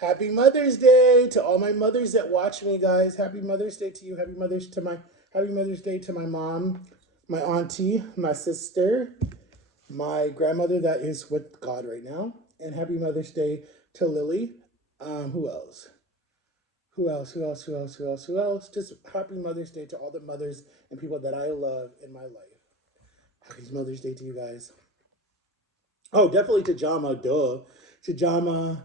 Happy Mother's Day to all my mothers that watch me, guys. Happy Mother's Day to you. Happy Mother's Day to my mom, my auntie, my sister, my grandmother that is with God right now, and Happy Mother's Day to Lily. Who else? Who else? Who else? Who else? Who else? Who else? Just Happy Mother's Day to all the mothers and people that I love in my life. Happy Mother's Day to you guys. Oh, definitely to Jama, duh. To Jama,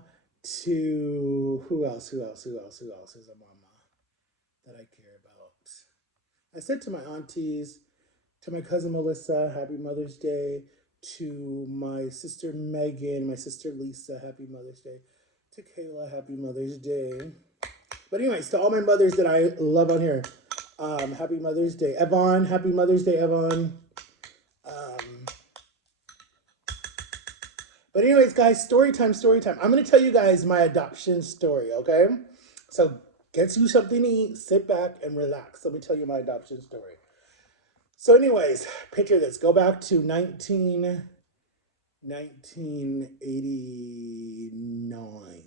to who else? Who else? Who else? Who else is a mama that I care about? I said to my aunties, to my cousin Melissa, Happy Mother's Day. To my sister Megan, my sister Lisa, Happy Mother's Day. To Kayla, Happy Mother's Day. But anyways, to all my mothers that I love on here, Happy Mother's Day. Evon, Happy Mother's Day, Evon. Um, But anyways, guys, story time, story time. I'm gonna tell you guys my adoption story, okay? So get you something to eat, sit back and relax. Let me tell you my adoption story. So, anyways, picture this. Go back to 1989.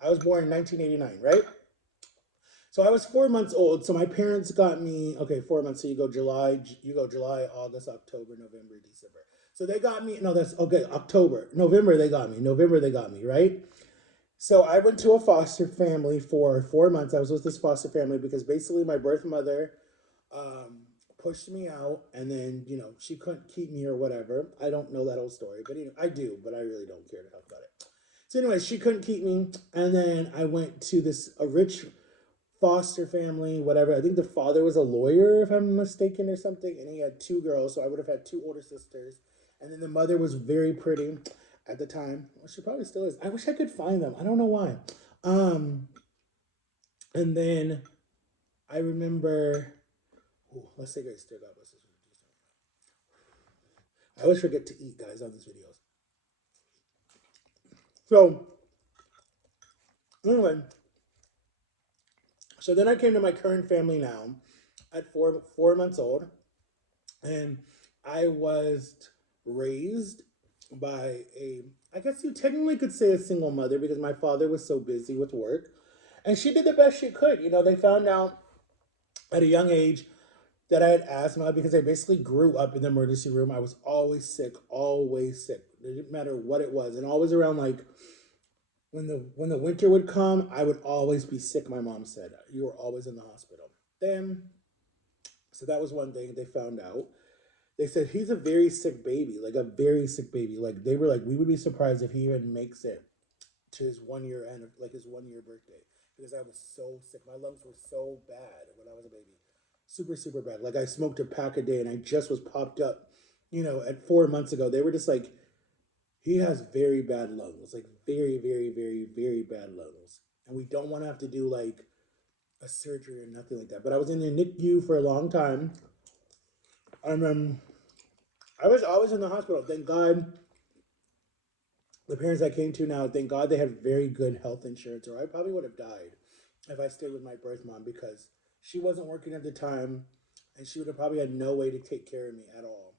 I was born in 1989, right? So I was 4 months old. So my parents got me, okay, 4 months. So you go July, August, October, November, December. So they got me, no, that's okay, October. November they got me, right? So I went to a foster family for 4 months. I was with this foster family because basically my birth mother um, pushed me out, and then she couldn't keep me or whatever. I don't know that whole story, but I do, but I really don't care to talk about it. So anyway, she couldn't keep me, and then I went to this a rich foster family, whatever. I think the father was a lawyer, if I'm mistaken, or something, and he had two girls, so I would have had two older sisters. And then the mother was very pretty at the time. Well, she probably still is. I wish I could find them. I don't know why. Um, and then I remember. Ooh, let's say guys still got this. I always forget to eat, guys, on these videos. So anyway, so then I came to my current family now at 4 months old, and I was raised by a, I guess you technically could say, a single mother because my father was so busy with work, and she did the best she could. They found out at a young age that I had asthma because I basically grew up in the emergency room. I was always sick, always sick. It didn't matter what it was, and always around like when the winter would come, I would always be sick. My mom said you were always in the hospital. Then, so that was one thing they found out. They said he's a very sick baby, like a very sick baby. Like they were like, we would be surprised if he even makes it to his 1 year end, like his 1 year birthday, because I was so sick. My lungs were so bad when I was a baby, super super bad. Like I smoked a pack a day, and I just was popped up. At 4 months ago, they were just like, he has very bad lungs, like very very very very bad lungs, and we don't want to have to do like a surgery or nothing like that. But I was in the NICU for a long time. And I was always in the hospital. Thank God, the parents I came to now, thank God they have very good health insurance, or I probably would have died if I stayed with my birth mom because she wasn't working at the time, and she would have probably had no way to take care of me at all.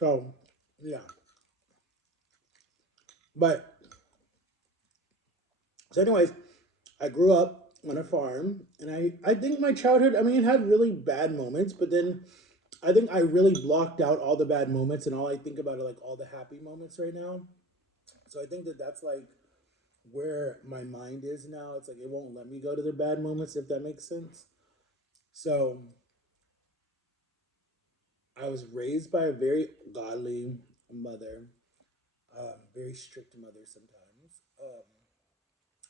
So, yeah. But, so, anyways, I grew up on a farm, and I think my childhood, I mean, it had really bad moments, but then I think I really blocked out all the bad moments, and all I think about are like all the happy moments right now. So I think that that's like where my mind is now. It's like it won't let me go to the bad moments, if that makes sense. So I was raised by a very godly mother, very strict mother sometimes.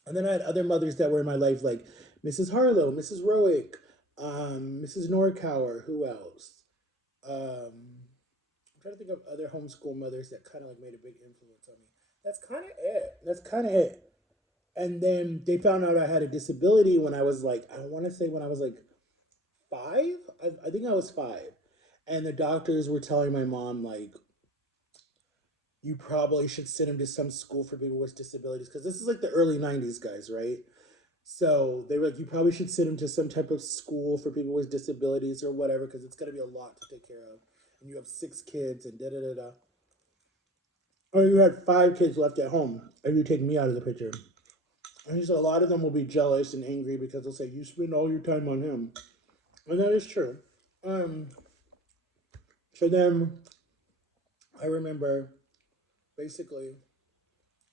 And then I had other mothers that were in my life, like Mrs. Harlow, Mrs. Roick, Mrs. Norcower. Who else? I'm trying to think of other homeschool mothers that kind of like made a big influence on me. That's kind of it. That's kind of it. And then they found out I had a disability when I was like, I want to say when I was like five. I think I was five. And the doctors were telling my mom, like, you probably should send him to some school for people with disabilities. Because this is like the early 90s, guys, right? So they were like, you probably should send him to some type of school for people with disabilities or whatever, because it's going to be a lot to take care of. And you have six kids and da da da da. or you had 5 kids left at home if you take me out of the picture. And he said a lot of them will be jealous and angry because they'll say, you spend all your time on him. And that is true. Um, so then I remember basically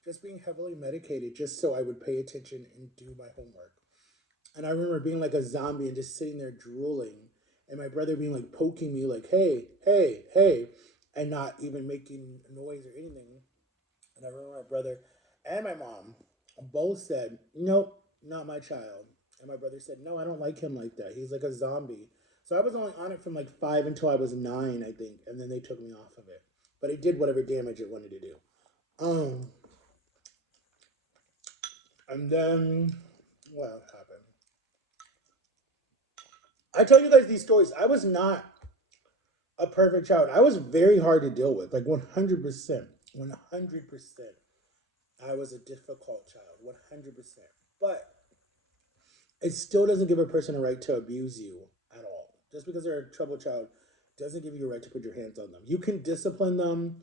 just being heavily medicated just so I would pay attention and do my homework. And I remember being like a zombie and just sitting there drooling, and my brother being like poking me, like, hey, hey, hey, and not even making noise or anything. And I remember my brother and my mom both said, nope, not my child. And my brother said, no, I don't like him like that. He's like a zombie. So I was only on it from like 5 until I was 9, I think. And then they took me off of it. But it did whatever damage it wanted to do. Um, and then what happened? I tell you guys these stories. I was not a perfect child. I was very hard to deal with, like 100%. 100%. I was a difficult child, 100%. But it still doesn't give a person a right to abuse you at all. Just because they're a troubled child doesn't give you a right to put your hands on them. You can discipline them,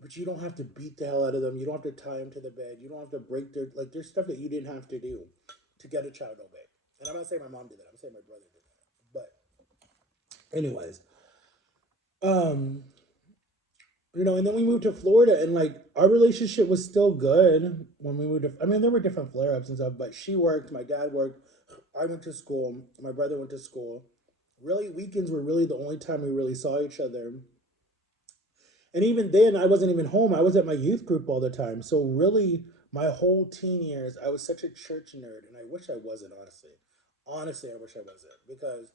but you don't have to beat the hell out of them. You don't have to tie them to the bed. You don't have to break their, like, there's stuff that you didn't have to do to get a child to obey. And I'm not saying my mom did that. I'm saying my brother did that. But anyways, um, and then we moved to Florida, and like our relationship was still good when we moved to. I mean, there were different flare ups and stuff, but she worked, my dad worked, I went to school, my brother went to school. Really, weekends were really the only time we really saw each other. And even then, I wasn't even home. I was at my youth group all the time. So really, my whole teen years, I was such a church nerd, and I wish I wasn't. Honestly, honestly, I wish I wasn't because.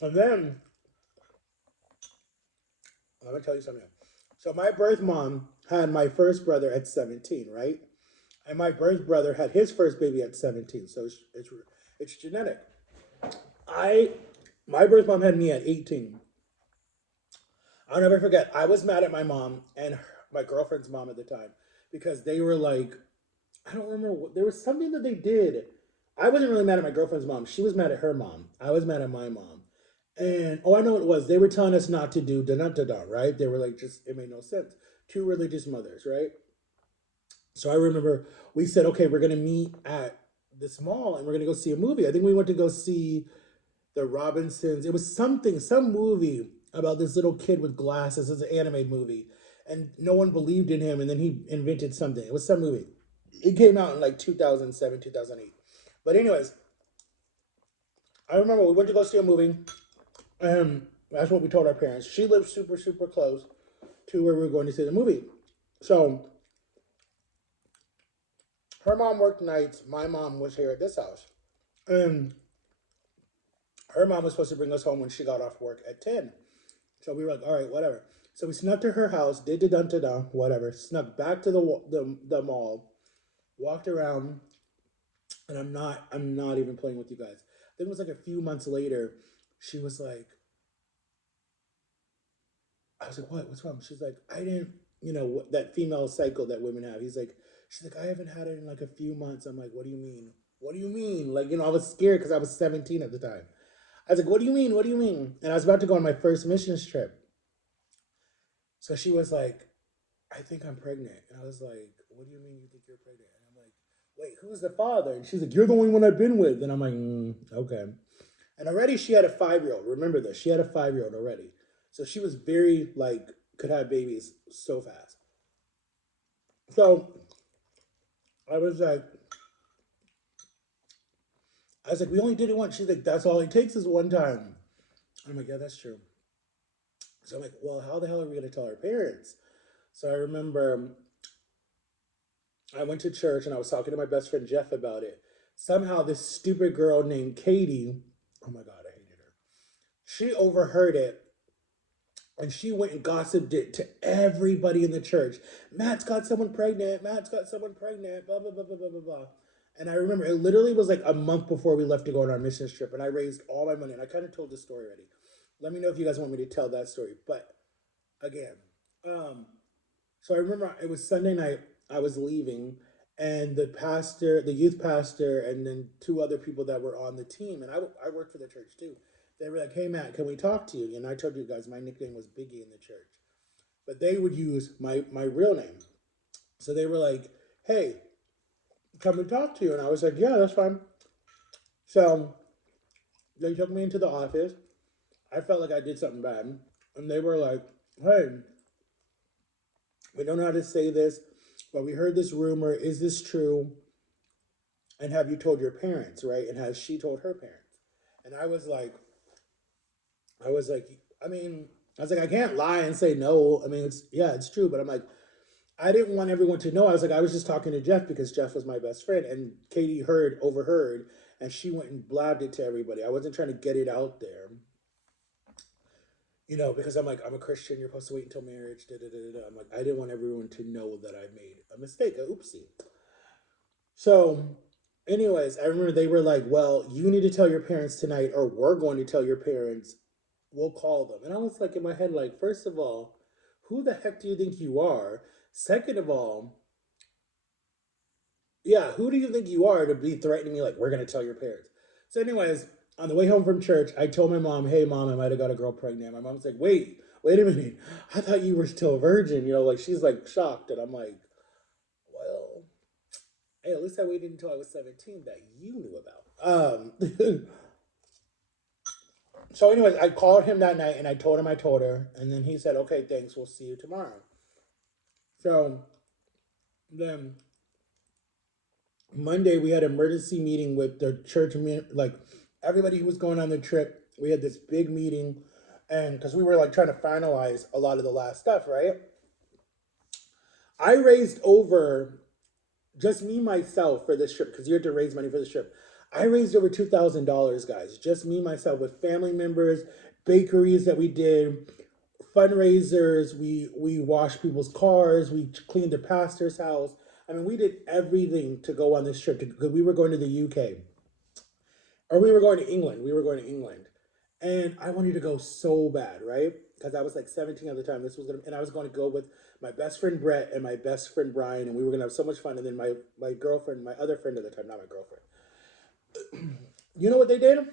And then let me tell you something. So my birth mom had my first brother at 17, right? And my birth brother had his first baby at 17. So it's genetic. I my birth mom had me at 18. I'll never forget. I was mad at my mom and my girlfriend's mom at the time because they were like, I don't remember what there was something that they did. I wasn't really mad at my girlfriend's mom. She was mad at her mom. I was mad at my mom. And oh, I know what it was. They were telling us not to do da da da da, right? They were like, just it made no sense. Two religious mothers, right? So I remember we said, okay, we're gonna meet at this mall and we're gonna go see a movie. I think we went to go see the Robinsons. It was something, some movie about this little kid with glasses. It's an anime movie, and no one believed in him. And then he invented something. It was some movie. It came out in like 2007, 2008. But anyways, I remember we went to go see a movie, and that's what we told our parents. She lived super, super close to where we were going to see the movie. So her mom worked nights. My mom was here at this house. And her mom was supposed to bring us home when she got off work at 10. So we were like, all right, whatever. So we snuck to her house, did the dun da da, whatever. Snuck back to the mall, walked around, and I'm not even playing with you guys. Then it was like a few months later, she was like, I was like, what? What's wrong? She's like, I didn't, that female cycle that women have. She's like, I haven't had it in like a few months. I'm like, what do you mean? What do you mean? Like, I was scared because I was 17 at the time. I was like, what do you mean? What do you mean? And I was about to go on my first missions trip. So she was like, I think I'm pregnant. And I was like, what do you mean you think you're pregnant? And I'm like, wait, who's the father? And she's like, you're the only one I've been with. And I'm like, okay. And already she had a 5 year old. Remember this. She had a 5 year old already. So she was very, like, could have babies so fast. So I was like, we only did it once. She's like, that's all it takes is one time. I'm like, yeah, that's true. So I'm like, well, how the hell are we going to tell our parents? So I remember I went to church and I was talking to my best friend Jeff about it. Somehow, this stupid girl named Katie, oh my God, I hated her. She overheard it and she went and gossiped it to everybody in the church. Matt's got someone pregnant. Matt's got someone pregnant. Blah, blah, blah, blah, blah, blah, blah. And I remember it literally was like a month before we left to go on our mission trip. And I raised all my money. And I kind of told this story already. Let me know if you guys want me to tell that story. But again, um, so I remember it was Sunday night. I was leaving, and the pastor, the youth pastor, and then two other people that were on the team, and I worked for the church too. they were like, "Hey Matt, can we talk to you?" And I told you guys my nickname was Biggie in the church, but they would use my real name. So they were like, "Hey, can we talk to you?" And I was like, "Yeah, that's fine." So they took me into the office. I felt like I did something bad, and they were like, "Hey, we don't know how to say this, but we heard this rumor. Is this true? And have you told your parents, right? And has she told her parents?" And I was like, I mean, I was like, I can't lie and say no. I mean, it's yeah, it's true, but I'm like, I didn't want everyone to know. I was like, I was just talking to Jeff because Jeff was my best friend, and Katie overheard, and she went and blabbed it to everybody. I wasn't trying to get it out there, because I'm like, I'm a Christian. You're supposed to wait until marriage. Da, da, da, da. I'm like, I didn't want everyone to know that I made a mistake, a oopsie. So, anyways, I remember they were like, well, you need to tell your parents tonight, or we're going to tell your parents. We'll call them. And I was like in my head, like, first of all, who the heck do you think you are? Second of all, yeah, who do you think you are to be threatening me like, we're going to tell your parents? So, anyways, on the way home from church, I told my mom, hey, mom, I might have got a girl pregnant. My mom's like, wait a minute. I thought you were still a virgin. Like she's like shocked. And I'm like, well, hey, at least I waited until I was 17 that you knew about. So, anyways, I called him that night and I told her. And then he said, okay, thanks. We'll see you tomorrow. So then Monday we had an emergency meeting with the church, like everybody who was going on the trip. We had this big meeting, and because we were like trying to finalize a lot of the last stuff, right? I raised over just me myself for this trip because you had to raise money for this trip. I raised over $2,000, guys. Just me myself with family members, bakeries that we did, fundraisers. We washed people's cars. We cleaned the pastor's house. I mean, we did everything to go on this trip because we were going to the UK, or we were going to England. We were going to England, and I wanted to go so bad, right? Because I was like 17 at the time. And I was going to go with my best friend Brett and my best friend Brian, and we were gonna have so much fun. And then my girlfriend, my other friend at the time, not my girlfriend. You know what they did?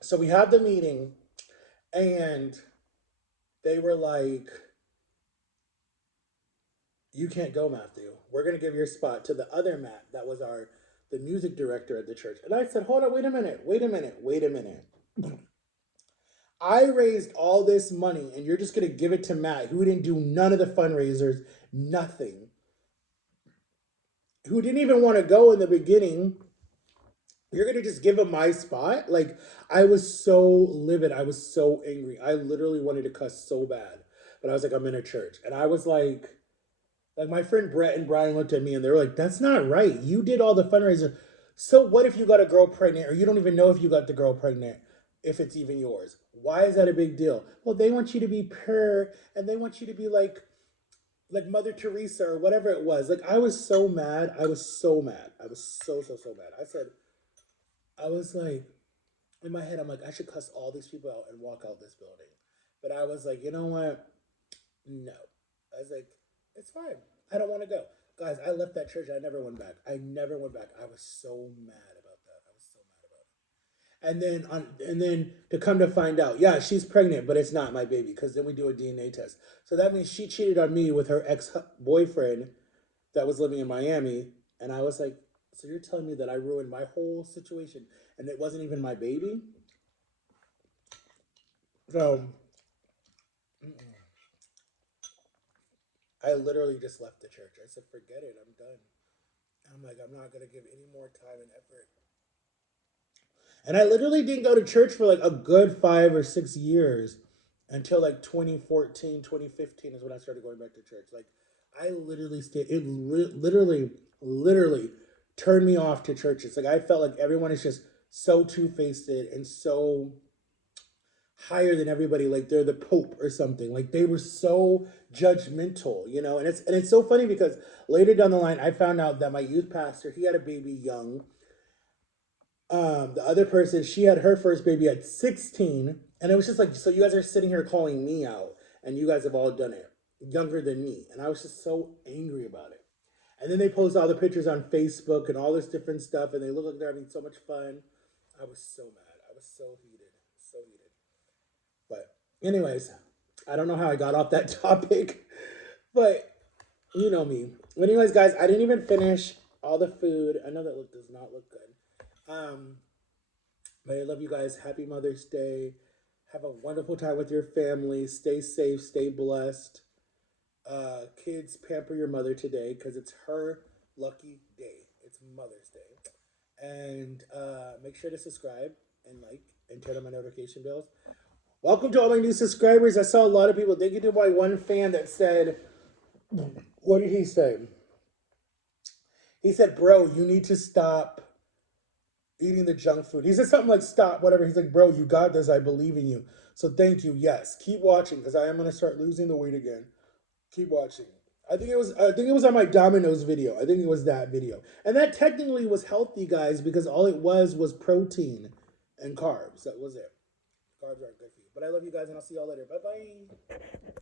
So we had the meeting, and they were like, "You can't go, Matthew. We're gonna give your spot to the other Matt that was the music director at the church." And I said, "Hold on, wait a minute, wait a minute, wait a minute. I raised all this money, and you're just gonna give it to Matt, who didn't do none of the fundraisers, nothing, who didn't even want to go in the beginning. You're gonna just give him my spot?" Like, I was so livid. I was so angry. I literally wanted to cuss so bad, but I was like, I'm in a church, and I was like my friend Brett and Brian looked at me and they were like, "That's not right. You did all the fundraiser. So what if you got a girl pregnant, or you don't even know if you got the girl pregnant, if it's even yours? Why is that a big deal?" Well, they want you to be pure, and they want you to be like Mother Teresa or whatever it was. Like, I was so mad. I was so mad. I was so mad. I was like, in my head, I'm like, I should cuss all these people out and walk out this building. But I was like, you know what? No. I was like, it's fine. I don't want to go. Guys, I left that church. I never went back. I never went back. I was so mad about that. I was so mad about it. And then to come to find out, yeah, she's pregnant, but it's not my baby because then we do a DNA test. So that means she cheated on me with her ex boyfriend that was living in Miami. And I was like, so you're telling me that I ruined my whole situation and it wasn't even my baby? So I literally just left the church. I said, forget it. I'm done. I'm like, I'm not going to give any more time and effort. And I literally didn't go to church for like a good 5 or 6 years until like 2014, 2015 is when I started going back to church. Like, I literally stayed, literally turned me off to churches. Like, I felt like everyone is just so two-faced and so higher than everybody, like they're the pope or something. Like, they were so judgmental. And it's so funny because later down the line I found out that my youth pastor, he had a baby young. The other person, she had her first baby at 16, and it was just like, so you guys are sitting here calling me out, and you guys have all done it younger than me, and I was just so angry about it. And then they post all the pictures on Facebook and all this different stuff, and they look like they're having so much fun. I was so mad. I was so heated, So heated. But anyways, I don't know how I got off that topic, but you know me. Anyways, guys, I didn't even finish all the food. I know that does not look good. But I love you guys. Happy Mother's Day. Have a wonderful time with your family. Stay safe. Stay blessed. Kids, pamper your mother today because it's her lucky day. It's Mother's Day. And make sure to subscribe and like and turn on my notification bells. Welcome to all my new subscribers. I saw a lot of people. Thank you to my one fan that said, what did he say? He said, bro, you need to stop eating the junk food. He said something like, stop, whatever. He's like, bro, you got this. I believe in you. So thank you. Yes, keep watching because I am going to start losing the weight again. Keep watching. I think it was on my Domino's video. I think it was that video. And that technically was healthy, guys, because all it was protein and carbs. That was it. Carbs aren't good for you. But I love you guys and I'll see y'all later. Bye-bye.